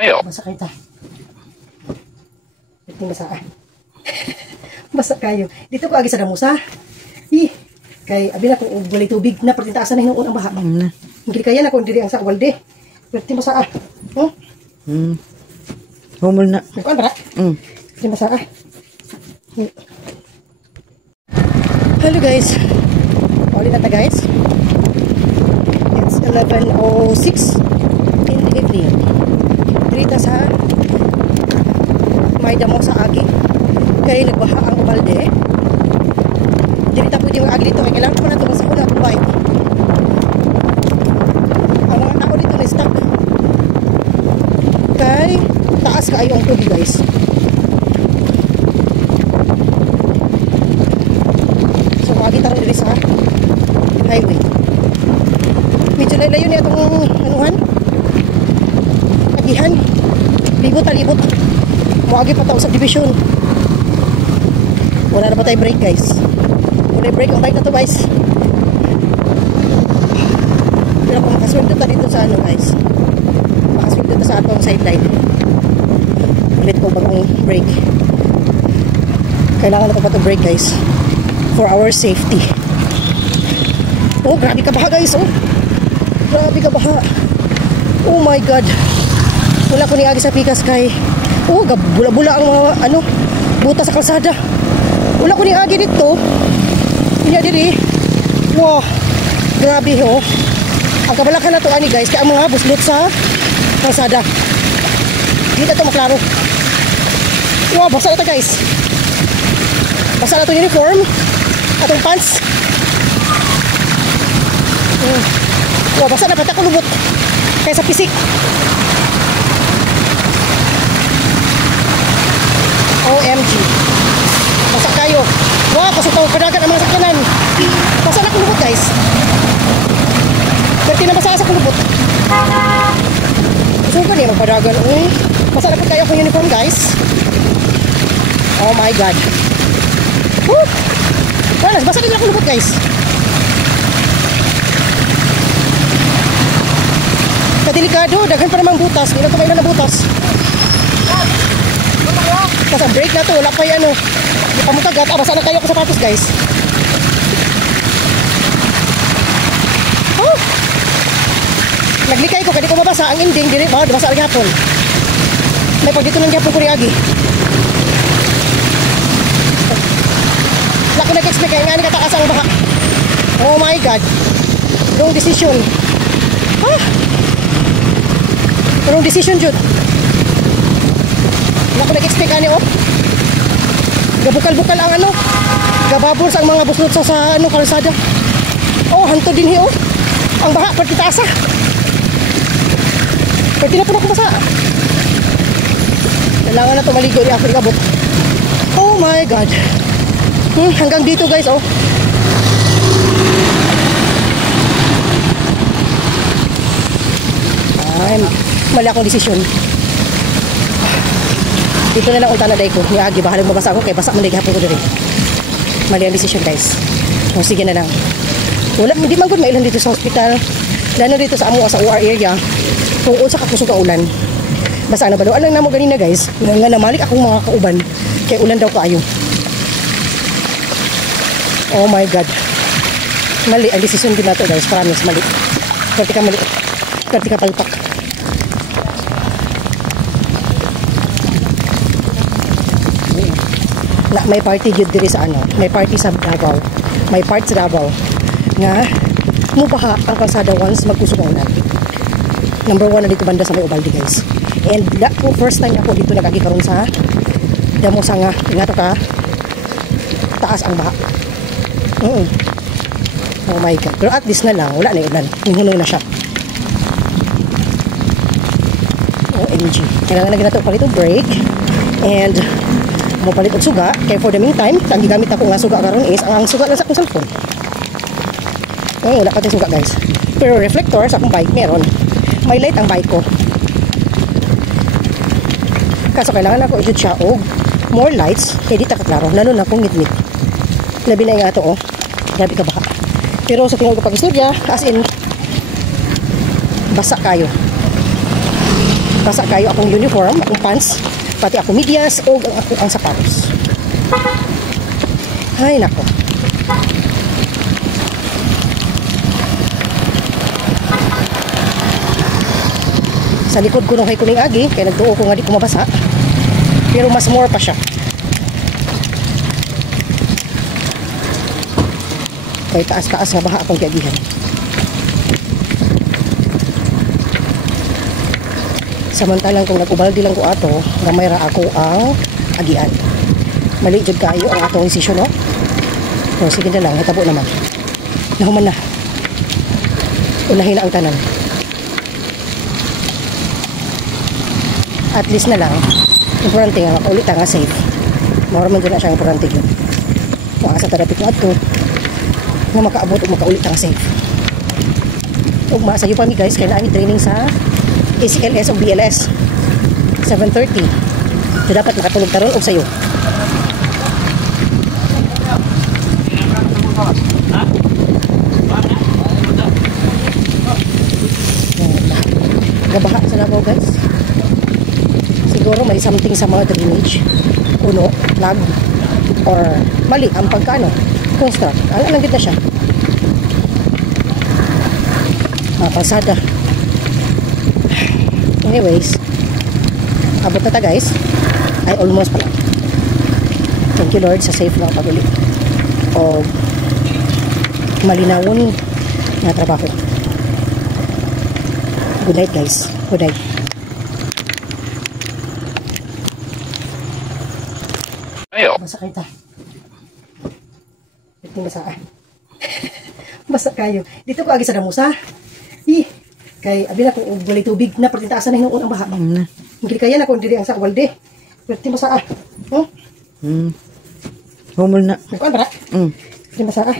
Basa kayo ta. Ito basa ka. Basa kayo. Dito ko agi sa damusa. Kay abi na kung walay tubig na pertintaasan na hinuon ang baha. Hindi kaya na kung diri ang sa walde. Perti basa ka. Humol na. Kuan bara? Perti basa ka. Hello guys. Ulit na ta guys. It's 11:06 in the evening. Dito sa may damo sa agi. Kaya nagbaha ang ubalde. Dito po yung agi dito. Kailangan ko na ito sa kuna kubay. Ang mga tao dito na stuck. Kay taas kaayo ang tubig guys. So agi taro dito sa highway. Medyo layo niya itong anuhan. Agihan. Libot. Muagi pa tayo sa division. Wala na pa tayo break guys. Wala break ang bike na to guys. Pero kung makaswim na dito sa ano guys. Makaswim na sa atong sideline. Ulit ko bagong break. Kailangan na pa ito break guys. For our safety. Oh, grabe ka baha guys. Oh. Grabe ka baha. Oh my god. Wala ko niagi sa pikas kay. Oh, bula-bula ang mga ano, buta sa kalsada. Wala ko niagi dito. Kunya diri. Wow. Grabe ho. Ang kabalakan na to ani guys, kaya ang mga buslot sa kalsada. Dito to maklaro. Wow, basa na to guys. Basa na to uniform. Atong pants. Wow, basa na pati ako lubot. Kaya sa pisik. OMG. Basa kayo. Wow, pasok kadagan ang mga sakyanan. Basa na kulubot guys. Berti na basa sa kulubot. Suga niya magpadagan. Basa na po kayo akong uniform guys. Oh my god. Woo! Wala, basa din ang kulubot guys. Kadelikado, daghan pa namang butas. Hindi na kumain na butas. Kasi break na to, wala pa yan, di pa mutagat. Basa na kayo ako sapatos guys. Oh! Naglikay ko, kadi ko mabasa ang ending, diri ba, basa ang hapon. May pag dito ng hapon ko riagi. Wala ko nag-expect kaya nga ni katakas ang baha. Oh my god. Wrong decision. Wrong decision jud. Wala ko nag-expect ani gabukal-bukal ang ano, gababol sa mga buslot sa ano kalsada. Oh, hanto din hiyo. Ang baha pati taasa. Pati na po ako basa. Kailangan na to maligo ni Africa bot. Oh my god. Hanggang dito guys, oh. Mali akong desisyon. Dito na lang unta na day ko. Niagi, bahalang mabasa ako kay basa man day hapon ko diri. Mali ang desisyon guys. O sige na lang. Wala, hindi man gud mailan dito sa hospital. Lalo dito sa amo sa OR area. Kung unsa ka kusog ka ulan. Basa na balo. Alang namo ganina guys. Nga namalik akong mga kauban kay ulan daw kaayo. Oh my god. Mali ang desisyon din nato guys. Promise mali. Perti ka mali. Perti ka palpak. Na may party jud diri sa ano, may party sa Davao, may part sa Davao nga mubaha ang kalsada once magkusog ang ulan. Number 1 na dito banda sa may Ubalde guys, and that po first time ako dito nagagi karon sa damo sa nga to ka taas ang baha. Oh my god, pero at least na lang wala na ulan, hinunong na siya. OMG, kailangan na ginato pa dito break and mo palit og suga kay for the meantime ang gigamit ako nga suga karon is ang suga lang sa akong cellphone. Wala pa tayo suga guys, pero reflector sa akong bike meron, may light ang bike ko, kaso kailangan ako i-jud siya og more lights kay di ta kaklaro lalo na kung ngitngit. Labi na nga to grabe ka baha, pero sa tingin ko pag istorya as in basa kayo basa kayo akong uniform, akong pants, pati akong medyas o ang sapatos. Ay nako. Sa likod ko nung kay kuning agi, kaya nagtuo ko nga di ko mabasa. Pero mas more pa siya. Kaya taas-taas nga baha akong kiagihan. Samantalang kung nag-ubaldi lang ko ato, gamay ra ako ang agian. Mali jud kayo ang atong desisyon, no? So, sige na lang, hitabo naman. Nahuman na. Unahin na ang tanan. At least na lang, importante nga, makaulit nga safe. Mara man dyan na siya importante yun. Kung asa tarapit mo ato, nga makaabot o makaulit nga safe. Ugma, sa iyo pa mi guys, kaya naangi training sa ACLS o BLS. 7:30. So, dapat makatulog taron o sa'yo. Gabaha sa Davao guys. Siguro may something sa mga drainage, puno, lag, or mali ang pagkano construct. Ano lang ganda siya, mga kalsada. Anyways, abot na ta guys. Ay almost pala. Thank you Lord sa safe na pag-uli o malinawon na trabaho. Good night guys. Good night. Basa kayo ta. Ito basa ka. Basa kayo. Dito ko agi sa damusa. Kay abi na kung walay tubig na pertintaasan na hinuon ang baha. Hindi kaya na kung diri ang sa walde. Perti basa ka. Humol na. Kuan bara? Perti basa ka.